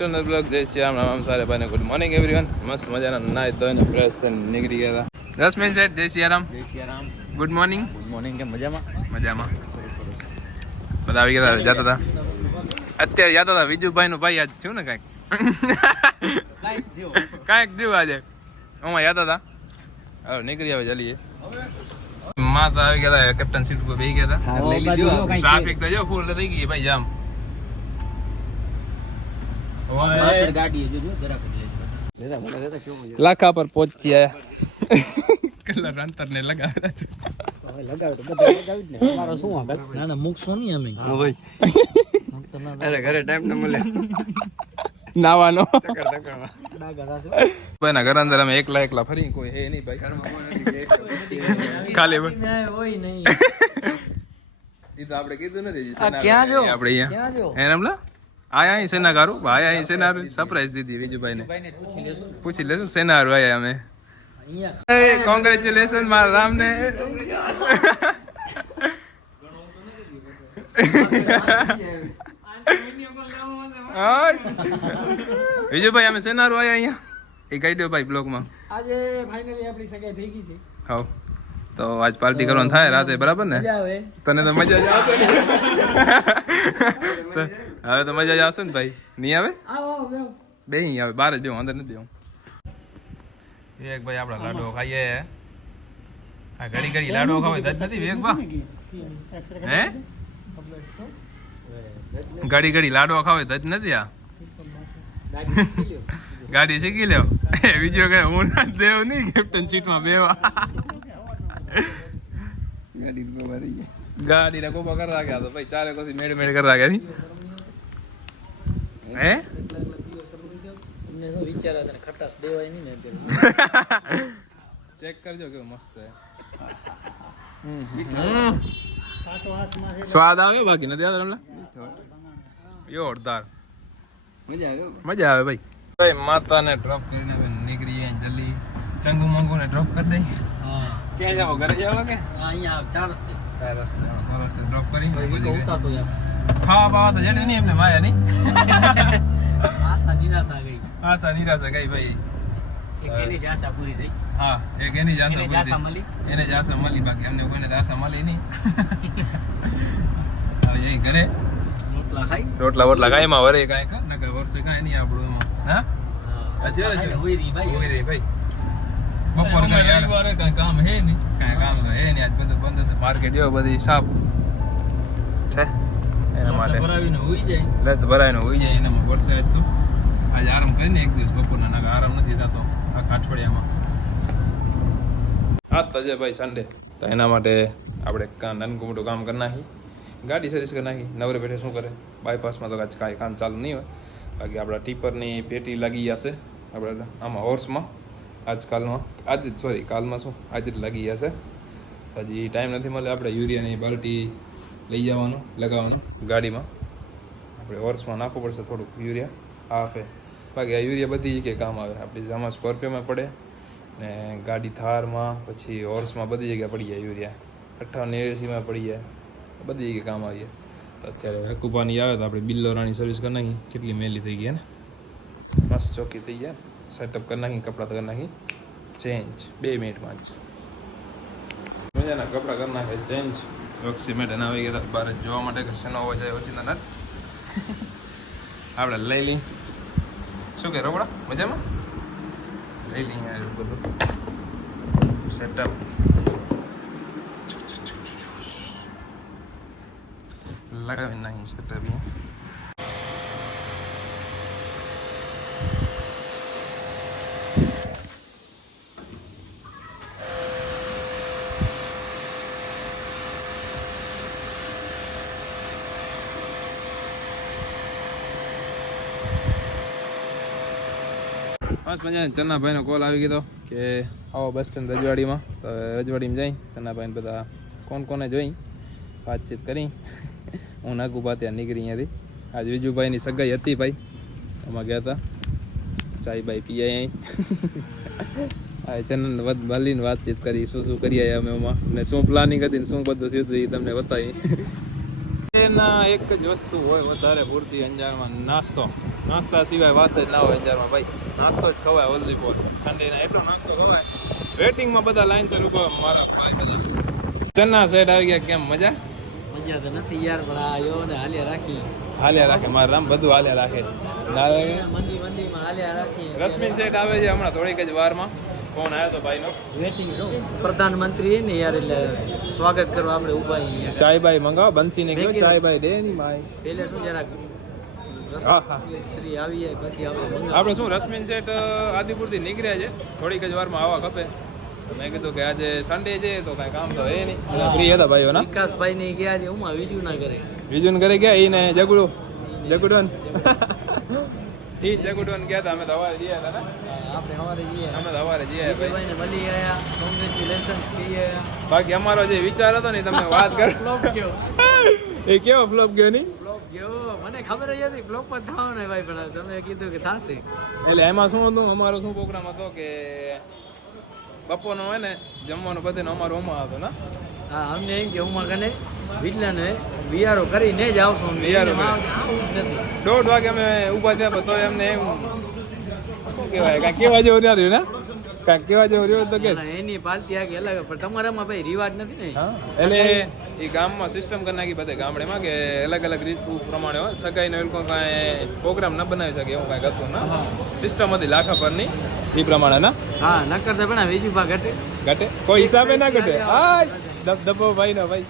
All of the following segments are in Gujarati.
To the blog. જય શ્રી રામ. રામ સારે ભાઈને ગુડ મોર્નિંગ એવરીવન. મસ્ત મજાના નાઈ ધોઈને ફ્રેશ થઈને નીકળી ગયા હતા. 10 મિનિટ સાહેબ. જય શ્રી રામ. જય Shri Ram. Good morning. Good morning. કેમ મજામાં? મજામાં. બધા આવી ગયા જતા હતા. અત્યારે જતા હતા વિજુભાઈ નું ભાઈ આજ થયું ને કાંઈક થયું આજે હું જતા હતા. હવે નીકળી આવે જલ્દી. માતા આવી ગયા હતા. કેપ્ટન સીટ પર બેસી ગયા હતા. ટ્રાફિક તો જો ફૂલ થઈ ગઈ ભાઈ જામ. લાખા પર પહોંચી આયા. કલર અંતર ને લગાવ્યા છે. ઘરે ટાઈમ ન મળે નાવાનો. ભાઈ ઘર અંદર અમે એકલા ફરી કોઈ હે નહીં ભાઈ. ખાલી એ તો આપણે કીધું નથી. આપણે અહીંયા આયા સેના કારું ભાઈ અહીં સેના સરપ્રાઈઝ દીધી વિજુભાઈ ને. પૂછી લેશું સેના હારું આયા અમે. કોંગ્રેચ્યુલેશન મારા રામ ને. વિજુભાઈ અમે સેના હારું આયા અહીંયા એ કહી દો ભાઈ બ્લોગમાં. આજે ફાઇનલી આપણી સગાઈ થઈ ગઈ છે. હા તો આજ પાર્ટી કરવાનું થાય રાતે બરાબર ને? તને તો મજા જ આવશે ને. હવે તો મજા જ આવશે ને ભાઈ. નહીં આવે બે આવે બાર જ બેવું અંદર નથી બેવું. એક ભાઈ આપડા લાડવો ખાઈએ. આ ઘડી ઘડી લાડવો ખાવે દજ નથી વેગ બા હે ઘડી ઘડી લાડવો ખાવે દજ નથી. આ ગાડી શીખી લ્યો. બીજો કઈ હું દેવ નહીં કેપ્ટન સીટમાં બેવા. ગાડી ને કોપા કરી રાખ્યા તો ભાઈ ચારે કોઈ મેળ મેળ કરી રાખ્યા ની. હે ચેક કરજો કેવું મસ્ત સ્વાદ આવે બાકી નથી આવતો. તમને જોરદાર મજા આવે ભાઈ. ભાઈ માતા ને ડ્રોપ કરીને નીકળીએ જલ્દી. ચંગુ મંગુ ને ડ્રોપ કરી દઈ. ક્યાં જાવ? ઘરે જાવ કે અહીંયા? 4 રસ્તે ડ્રોપ કરી ખાવા બાવા તો જડ્યું નહીં એમને માયા નહીં. આશા નિરાશા ગઈ ભાઈ. એની જ આશા પૂરી થઈ. હા એક એની જ આશા પૂરી થઈ. એને જ આશા મળી બાકી અમને કોઈને આશા મળી નહીં. હવે એ ઘરે રોટલા બોટલા ખાઈ માં વરે કાંઈ કર ના વર્ષે કાંઈ નહીં આપણું એમાં. હા અચ્છા હોય રહી ભાઈ. બપોર કાંઈ કામ હે નહીં. કાંઈ કામ તો હે નહીં. આજ બધું બંધ છે. માર્કેટ જેવો બધી સાફ છે એના માટે ભરાવીને હોઈ જાય. લત ભરાવીને હોઈ જાય એનામાં વર્ષે આજ તો આજે આરામ કરીને એક દિવસ બપોરના નાકા આરામ નથી થતો આખા અઠવાડિયામાં. આજ તો છે ભાઈ સન્ડે તો એના માટે આપણે નાનકું મોટું કામ કરી નાખી. ગાડી સર્વિસ કરી નાખી. નવરે બેઠે શું કરે બાયપાસમાં તો કાંઈ કામ ચાલુ નહીં હોય. બાકી આપણા ટીપરની પેટી લાગી જશે આપણે આમાં હોર્સમાં કાલમાં શું આજે જ લાગી જશે. હજી ટાઈમ નથી મળે. આપણે યુરિયાની બાલ્ટી લઈ જવાનું લગાવવાનું ગાડીમાં. આપણે હોર્સમાં નાખવું પડશે થોડુંક યુરિયા હાફે. બાકી આ યુરિયા બધી જગ્યાએ કામ આવે. આપણી આમાં સ્કોર્પિયોમાં પડે ને ગાડી થારમાં પછી હોર્સમાં બધી જગ્યાએ પડી જાય યુરિયા. 58-80માં પડી જાય. બધી જગ્યાએ કામ આવીએ. તો અત્યારે હકુપાની આવે તો આપણે બિલ્લોરાની સર્વિસ કરી નાખી. કેટલી મેલી થઈ ગઈ ને મસ્ત ચોખ્ખી થઈ ગયા. સેટઅપ કરી નાખી. કપડાં તો કરી નાખી ચેન્જ 2 મિનિટમાં જ. મજાના કપડાં કરી નાખે ચેન્જ. ઓક્સિમેટ એના આવી ગયા બહાર જોવા માટે કે શેનો અવાજ આવે પછી ના આપણે લઈ લઈ. શું કે રોકડા મજામાં લઈ લઈ બધું સેટઅપ. લગાવી નાખી સેટઅપ. બસ મજા. ચન્નાભાઈનો કોલ આવી ગયો કે આવો બસ સ્ટેન્ડ રજવાડીમાં. તો રજવાડીમાં જઈ ચન્નાભાઈને બધા કોને જોઈ વાતચીત કરી. હું નાગુભા ત્યાં નીકળી અહીંયાથી. આજ વિજુભાઈની સગાઈ હતી ભાઈ. એમાં ગયા હતા ચાય બાઈ પી અહીં. આ ચેનલ મળીને વાતચીત કરી શું કરી આવ્યા અમે એમાં ને શું પ્લાનિંગ હતી ને શું બધું થયું હતું એ તમને બતાવી. સન્ડેના એક જ વસ્તુ હોય વધારે પૂરતી અંજારમાં, નાસ્તો. નાસ્તા સિવાય વાત જ ના હોય અંજારમાં ભાઈ. નાસ્તો જ ખવાય ઓનલી ફોર સન્ડેના, એટલો નાસ્તો ખવાય. વેટિંગમાં બધા લાઈન છે ઉભા મારા ભાઈ બધા. ચન્ના સેટ આવી ગયા, કેમ મજા? મજા તો નથી યાર, પણ આ યો ને હાલ્યા રાખી. હાલ્યા રાખે મારા રામ, બધું હાલ્યા રાખે. મંદીમાં હાલ્યા રાખી. રશ્મિન સેટ આવે છે હમણાં થોડીક જ વારમાં. ફોન આવ્યો તો ભાઈનો. વેટિંગ જો પ્રધાનમંત્રી ને યાર, એટલે સ્વાગત કરવા આપણે ઉભા અહીંયા. ચાય બાય મંગાવો, બંસીને કહો ચાય બાય દે ની ભાઈ. પેલે શું જરાક શ્રી આવીએ પછી આપણે શું રશ્મિન સેટ આદિપુરથી નીકળ્યા છે, થોડીક જ વારમાં આવવા ખપે. મેં કીધું કે આજે સન્ડે છે તો કાંઈ કામ તો હે નહીં, ફ્રી હતા ભાઈઓ ના. વિકાસભાઈ ને ગયા છે, હું વિજુ ના કરે. વિજુન ઘરે ગયા, એને જગુડન ઈ જગુડન ગયા હતા. અમે તો સવારે ગયા હતા ને, આપણે સવારે જઈએ. અમે તો સવારે જઈએ ભાઈ ને મળી ગયા, કોંગ્રેચ્યુલેશન્સ કહીએ. બાકી અમારો જે વિચાર હતો ને તમને વાત કર. ફ્લોપ ગયો. એ કેવો ફ્લોપ ગયો નહીં? ફ્લોપ ગયો, મને ખબર જ હતી ફ્લોપ જ થવાનો ને ભાઈ, પણ તમે કીધું કે થશે. એટલે એમાં શું હતું, અમારો શું પ્રોગ્રામ હતો કે બપોરનો હોય ને જમવાનું બધે અમારો ઓમાં હતો ને. હા, અમને એમ કે ઉમા કને વિજ્ઞાન વિયારો કરીને જ આવશું. વિયારો નથી 1:30 વાગે અમે ઊભા થયા, તો એમને એમ શું કહેવાય, કાંઈ કેવા જેવું ના રહ્યું ને, કાંઈક કેવા જેવું રહ્યું તો કે એની પાર્ટી આખી અલગ, પણ તમારામાં ભાઈ રિવાજ નથી ને. એટલે એ ગામમાં સિસ્ટમ કરી નાખી બધે ગામડેમાં કે અલગ અલગ રીત પ્રમાણે હોય. સગાઈનો એ લોકો કાંઈ પ્રોગ્રામ ન બનાવી શકે એવું કાંઈક હતું ને, સિસ્ટમ હતી લાખા પરની એ પ્રમાણે ના. હા, ન કરતા પણ બીજું ભાગ ઘટે કોઈ હિસાબે ના ઘટે. હા, ધબધબો ભાઈ નો ભાઈ.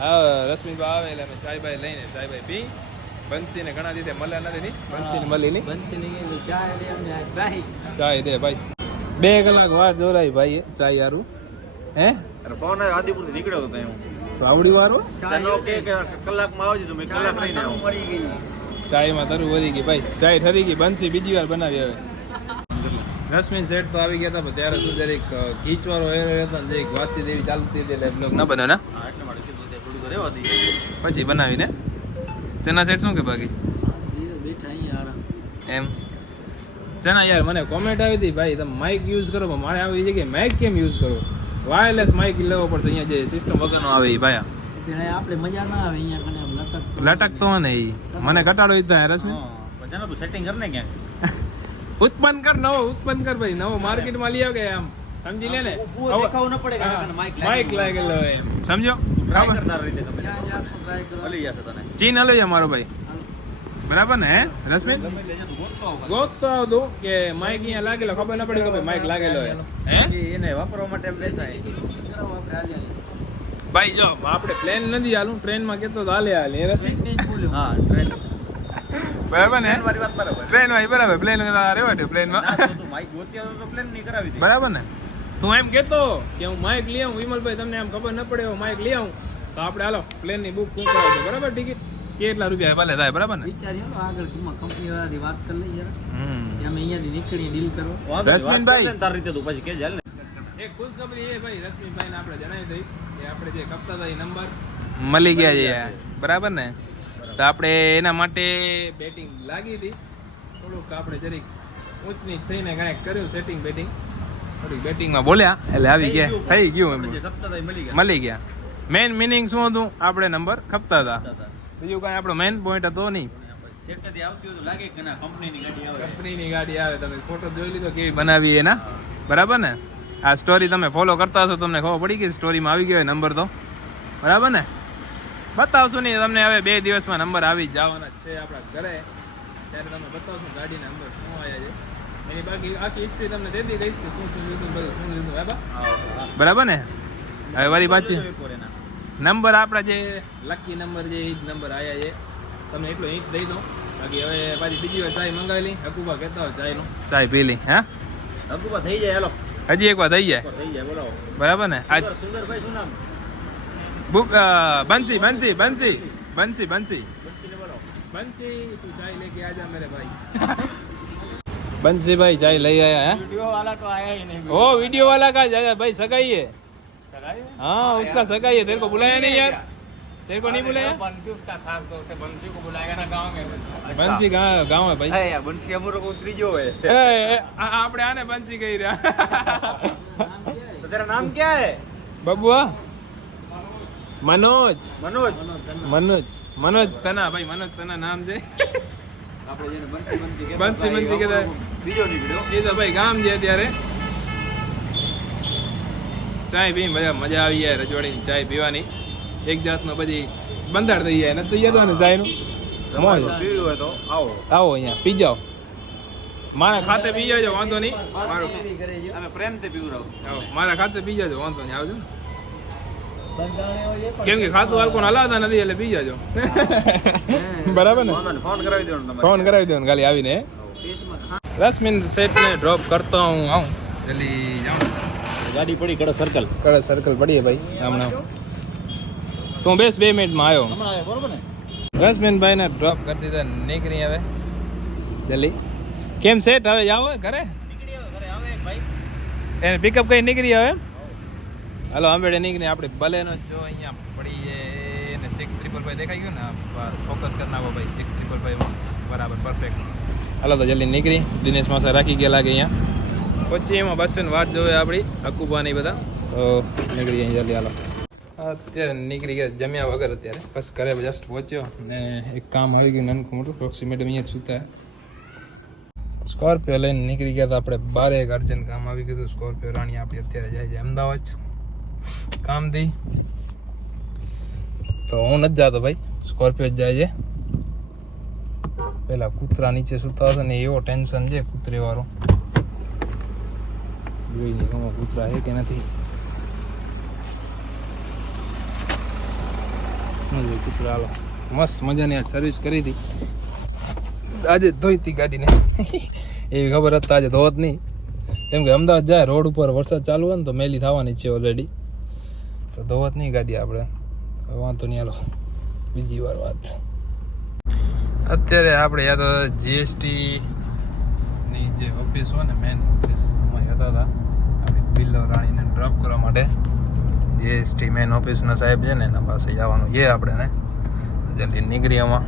હા, રશ્મિભાઈ આવે એટલે અમે ચાય બાય લઈને ચાય બાય પી. બંસીને ઘણા દીધે મળ્યા નથી ની, બંસીને મળી ની. બંસીની ચાય દે ભાઈ. 2 કલાક વાર જોરાઈ ભાઈ ચાય યારું. હે ફોન આવ્યો આદિપુરથી નીકળ્યો હતો હું. આવડી વારો ચાનો કે કલાકમાં આવજો તો મેં કલાક રહીને આવું. મરી ગઈ. ચાયમાં તરું વધી ગઈ ભાઈ, ચાય ઠરી ગઈ. બંસી બીજી વાર બનાવી હવે. રશ્મિન સેટ તો આવી ગયા હતા, પણ ત્યારે શું જરીક ખીચવાળો એરો હતો ને જરીક વાતચીત એવી ચાલતી હતી એટલે બ્લોગ ના બન્યો ને. હા, એટલે માટે કીધું તે થોડું રહેવા દઈએ. પછી બનાવીને ચના સેટ શું કે બાકી બેઠા અહીંયા આરામ. એમ ચના યાર મને કોમેન્ટ આવી હતી ભાઈ તમે માઇક યુઝ કરો, પણ મારે આવી જગ્યાએ માઇક કેમ યુઝ કરો? વાયરલેસ માઇક લેવો પડશે અહીંયા, જે સિસ્ટમ વગરનો આવે એ ભાઈ. આપણે મજા ના આવે અહીંયા કને આમ લટકતો ને એ મને ઘટાડો જ થાય. રશ્મિ બધાનો તું સેટિંગ કર ને ક્યાંક. ઉત્પન્ન કર, નવો ઉત્પન્ન કર ભાઈ, નવો માર્કેટમાં લઈ આવ કે આમ સમજી લે ને, ઊભું દેખાવું ન પડે કે માઇક લાગેલો હોય એમ સમજો. ટ્રાય કરનાર રીતે તમે ટ્રાય કરો. ભલી જશે તને. ચીન હલો મારો ભાઈ, બરાબર ને? હે રશ્મિન ગમે લેજે તું ગોતતો આવ. ગોતતો આવતો કે માઇક અહીંયા લાગેલો, ખબર ના પડી કે ભાઈ માઇક લાગેલો હોય. હે એને વાપરવા માટે એમ રહેતા કરાવો આપણે હાલ્યા. ભાઈ જો આપણે પ્લેન નથી હાલું, ટ્રેનમાં કેતો તો હાલે હાલે. એ રશ્મિન હા, ટ્રેન બરાબર ને? વાળી વાત બરાબર. ટ્રેન હોય બરાબર, પ્લેન રેવા દે પ્લેનમાં. તું માઈક ગોતી આવતો તો પ્લેન ની કરાવી હતી. બરાબર ને? તું એમ કેતો કે હું માઇક લઈ આવું, વિમલભાઈ તમને એમ ખબર ન પડે એવો માઇક લઈ આવું, તો આપણે હાલો પ્લેન ની બુક કરાવજો, બરાબર? ટિકિટ કેટલા રૂપિયા ભલે થાય, બરાબર ને? વિચારીએ આગળ કંપની વાળાથી વાત કરી લઈએ કે અમે અહીંયાથી નીકળી ડીલ કરો. રશ્મિનભાઈ તાર રીતે તું પછી કે ચાલ ને. એક ખુશખબરી એ ભાઈ, રશ્મિનભાઈ ને આપણે જણાવી દઈ કે આપણે જે કપતા હતા એ નંબર મળી ગયા છે, બરાબર ને? તો આપણે એના માટે બેટિંગ લાગી હતી, થોડુંક આપણે જરીક ઊંચ નીચ થઈને કાંઈક કર્યું સેટિંગ બેટિંગ, થોડીક બેટિંગમાં બોલ્યા એટલે આવી ગયા, થઈ ગયું એમ, જે કપતા હતા એ મળી ગયા. મેઇન મિનિંગ શું હતું? આપણે નંબર ખપતા હતા, બીજું કાંઈ આપણો મેઇન પોઈન્ટ હતો નહીં. છેટકેથી આવતી હોય તો લાગે કે ના કંપનીની ગાડી આવે. કંપનીની ગાડી આવે, તમે ફોટો જોઈ લીધો કેવી બનાવી એના, બરાબર ને? આ સ્ટોરી તમે ફોલો કરતા હશો, તમને ખબર પડી ગઈ સ્ટોરીમાં આવી ગયો નંબર તો, બરાબર ને? બતાવશું નહીં તમને, હવે 2 દિવસમાં નંબર આવી જ જવાના છે આપણા ઘરે, ત્યારે તમે બતાવશું ગાડીના નંબર શું આવ્યા છે એની. બાકી આખી હિસ્ટ્રી તમને દેતી ગઈશ કે શું શું લીધું, બધું શું લીધું, બરાબર ને? હવે વારી પાછી નંબર આપણા જે લકી નંબર છે એ જ નંબર આવ્યા છે, તમને એટલો હિંટ દઈ દઉં. બાકી હવે પાછી બીજી વાર ચાય મંગાવી લઈ, હકુબા કહેતા હોય ચાયનું, ચાય પી લઈ. હા, હકુબા થઈ જાય. હાલો હજી એક વાર થઈ જાય, થઈ જાય. બોલાવો, બરાબર ને? આજ સુંદરભાઈ શું નામ? બુક બંસી બંસી બંસી બંસી બંસી બંસીને બોલાવો. બંસી તું ચાય લેકે આજા મેરે ભાઈ. બંસી भाई चाय ले आया है? वीडियो वाला तो आया ही नहीं. ओ वीडियो वाला का जाया भाई, सगाई है. सगाई में? हाँ उसका सगाई है, तेरे को बुलाया नहीं यार? तेरे को नहीं बुलाया? बंसी उसका खास तौर से बंसी को बुलाएगा ना गाँव में. બંસી ગાંવ હે ભાઈ. યાર બંસી અમરો કો ત્રીજો હે. આપણે આને બંસી કહી રહ્યા. તો તેરા નામ ક્યા હે? બબુઆ મનોજ મનોજ મનોજ તના ભાઈ મનોજ તના નામ છે આપણે જેને બંસી કહેતા બંસી બંસી કહેતા. બીજો નીકળ્યો એ તો ભાઈ ગામ છે અત્યારે ચાય પી મજા આવી જાય રજવાડીની ચાય પીવાની એક જાતનો પછી બંધાર થઈ જાય નથી થઈ જતો ને ચાયનું મોજ પીવું હોય તો આવો આવો અહીંયા પી જાઓ મારા ખાતે પી જાજો વાંધો નહીં મારું અમે પ્રેમથી પીવડાવું આવો, મારા ખાતે પી જાજો વાંધો નહીં આવજો ને. કેમ કે ખાતું આલ્કોન હલાવતા નથી એટલે પી જાજો બરાબર ને ફોન કરાવી દેવાનો તમારે ફોન કરાવી દેવાનો ખાલી આવીને રશ્મિન સેટને ડ્રોપ કરતો હું આવું જલ્દી જાઉં ગાડી પડી કડો સર્કલ કડે સર્કલ પડીએ ભાઈ હમણાં તું બેસ 2 મિનિટમાં આવ્યો હમણાં આવે બરોબર ને રશ્મિનભાઈને ડ્રોપ કરી દીધા નીકળી હવે જલ્દી કેમ સેટ હવે જાઓ ઘરે નીકળી આવે ઘરે આવે એક ભાઈ એને પિકઅપ કરી નીકળી હવે હાલો આંબેડે નીકળી આપણે ભલેનો જો અહીંયા પડીએ ને 6355 દેખાઈ ગયું ને ફોકસ કરી નાખો ભાઈ 6355 માં બરાબર પરફેક્ટ હાલો તો જલ્દી નીકળી દિનેશ માસા રાખી ગયા લાગે અહીંયા પછી એમાં બસ સ્ટેન્ડ વાત જોવે આપણી અકુબા ને બધા તો નીકળી અહીં જલ્દી હાલો અત્યારે નીકળી ગયા જમ્યા વગર અત્યારે બસ ઘરે જસ્ટ પહોંચ્યો ને એક કામ આવી ગયું નાનકું મોટું ટોક્સી મેડમ અહીંયા છૂતા સ્કોર્પિયો લઈને નીકળી ગયા હતા આપણે બારે એક અર્જન્ટ કામ આવી ગયું હતું સ્કોર્પિયો રાણી આપણી અત્યારે જાય છે અમદાવાદ કામથી તો હું નથી જતો ભાઈ સ્કોર્પિયો જ જાય છે પેલા કૂતરા નીચે સૂતા હતા ને એવો ટેન્શન છે કૂતરી વાળો જોઈ નહીં ગમે કૂતરા છે કે નથી કૂતરા હાલો મસ્ત મજાની આ સર્વિસ કરી હતી આજે ધોઈ હતી ગાડીને એવી ખબર હતી આજે ધોત નહીં કેમ કે અમદાવાદ જાય રોડ ઉપર વરસાદ ચાલુ હોય ને તો મેલી થવાની છે ઓલરેડી તો ધોવત નહીં ગાડી આપણે વાંધો નહીં હાલો બીજી વાર વાત અત્યારે આપણે યાદ જીએસટી ની જે ઓફિસ હોય ને મેન ઓફિસ એમાં યાદ હતા આપણે બિલ્લો રાણીને ડ્રોપ કરવા માટે જીએસટી મેન ઓફિસના સાહેબ છે ને એના પાસે જવાનું છે આપણે ને જલ્દી નીકળી એમાં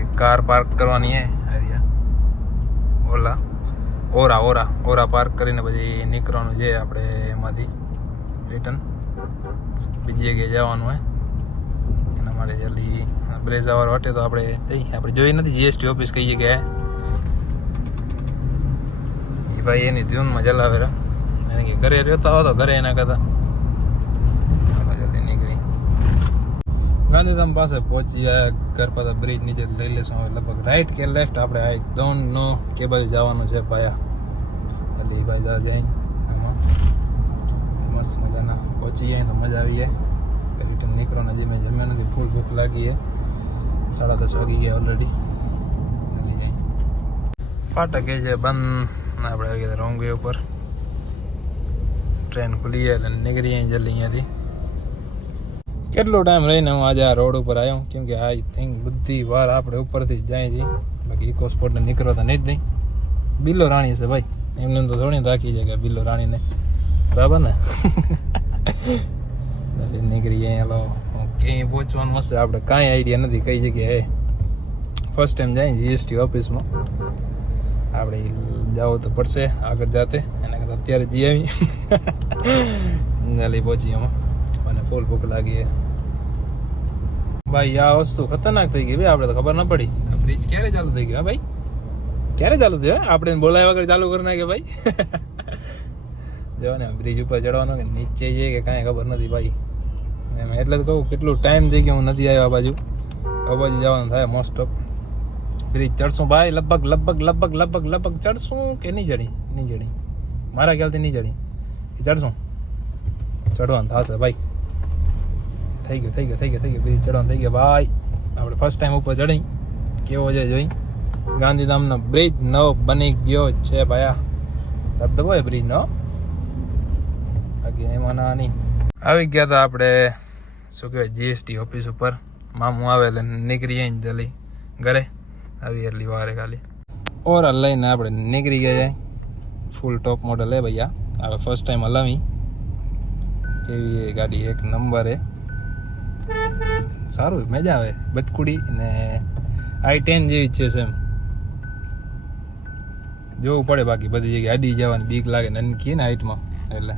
એક કાર પાર્ક કરવાની હે હરિયા ઓરા પાર્ક કરીને પછી નીકળવાનું છે આપણે એમાંથી રિટર્ન બીજી જગ્યાએ જવાનું હોય એના માટે જલ્દી બ્રેઝાવાર હટે તો આપણે જોઈ નથી જીએસટી ઓફિસ કઈ જગ્યાએ એ ભાઈ એની ધૂનમાં જલાવે એને કે ઘરે રહેતા હો તો ઘરે એના કરતા જલ્દી નીકળી ગાંધીધામ પાસે પહોંચી ગયા ઘર પાસે બ્રિજ નીચે લઈ લેશું હવે લગભગ રાઈટ કે લેફ્ટ આપણે આઈ ડોન્ટ નો કે બાજુ જવાનું છે પાયા જલ્દી ભાઈ જાય એમાં મસ્ત મજાના પહોંચી જાય તો મજા આવી જાય રિટર્ન નીકળવાનું હજી મેં જમ્યા નથી ફૂલ ભૂખ લાગી છે 10:30 વાગી ગયા ઓલરેડી જલ્દી જાય ફાટક એ છે બંધ આપણે આવી ગયા રોંગ વે ઉપર ટ્રેન ખુલી એટલે નીકળી જાય જલ્દી અહીંયાથી કેટલો ટાઈમ રહીને હું આજે આ રોડ ઉપર આવ્યો કેમ કે આઈ થિંક બધી વાર આપણે ઉપરથી જ જાય છીએ બાકી ઇકો સ્પોટને નીકળવા નહીં જ નહીં બિલ્લો રાણી છે ભાઈ એમને તો થોડી રાખી છે કે બિલ્લો રાણીને બરાબર ને નીકળી જાય હાલો ક્યાંય પહોંચવાનું મસ્ત આપણે કાંઈ આઈડિયા નથી કઈ જગ્યાએ ફર્સ્ટ ટાઈમ જાય જીએસટી ઓફિસમાં આપણે જવું તો પડશે આગળ જાતે એના કરતાં અત્યારે જઈ આવી જલ્દી પહોંચી એમાં મને ફૂલ ભૂખ લાગી ભાઈ આ વસ્તુ ખતરનાક થઈ ગઈ ભાઈ આપણે તો ખબર ના પડી બ્રિજ ક્યારે ચાલુ થઈ ગયો ભાઈ ક્યારે ચાલુ થયો આપણે બોલાવ્યા વગર ચાલુ કરી નાખે ભાઈ જો ને બ્રિજ ઉપર ચડવાનો કે નીચે જઈએ કે કાંઈ ખબર નથી ભાઈ એમ એટલે તો કહું કેટલું ટાઈમ થઈ ગયો હું નથી આવ્યો આ બાજુ જવાનું થાય મોસ્ટ ઓફ બ્રિજ ચડશું ભાઈ લગભગ ચડશું કે નહીં ચડી મારા ખ્યાલથી નહીં ચડી ચડશું ચડવાનું થશે ભાઈ થઈ ગયું બ્રિજ ચડવાનું થઈ ગયો ભાઈ આપણે ફર્સ્ટ ટાઈમ ઉપર ચડી કેવો છે જોઈ ગાંધીધામનો બ્રિજ નવો બની ગયો છે ભાયા ધબધબો બ્રિજ નો બાકી એમાં ના નહીં આવી ગયા હતા આપણે શું કહેવાય જીએસટી ઓફિસ ઉપર મામું આવે એટલે નીકળી જાય જલ્દી ઘરે આવી એટલી વારે ખાલી ઓવરઓલ લઈને આપણે નીકળી ગયા ફૂલ ટોપ મોડલ હે ભૈયા હવે ફર્સ્ટ ટાઈમ હલાવી કેવી એ ગાડી એક નંબર હે સારું મજા આવે બટકુડી ને i10 જેવી છે સેમ જોવું પડે બાકી બધી જગ્યાએ અડી જવાની બીક લાગે નનકી ને હાઈટમાં એટલે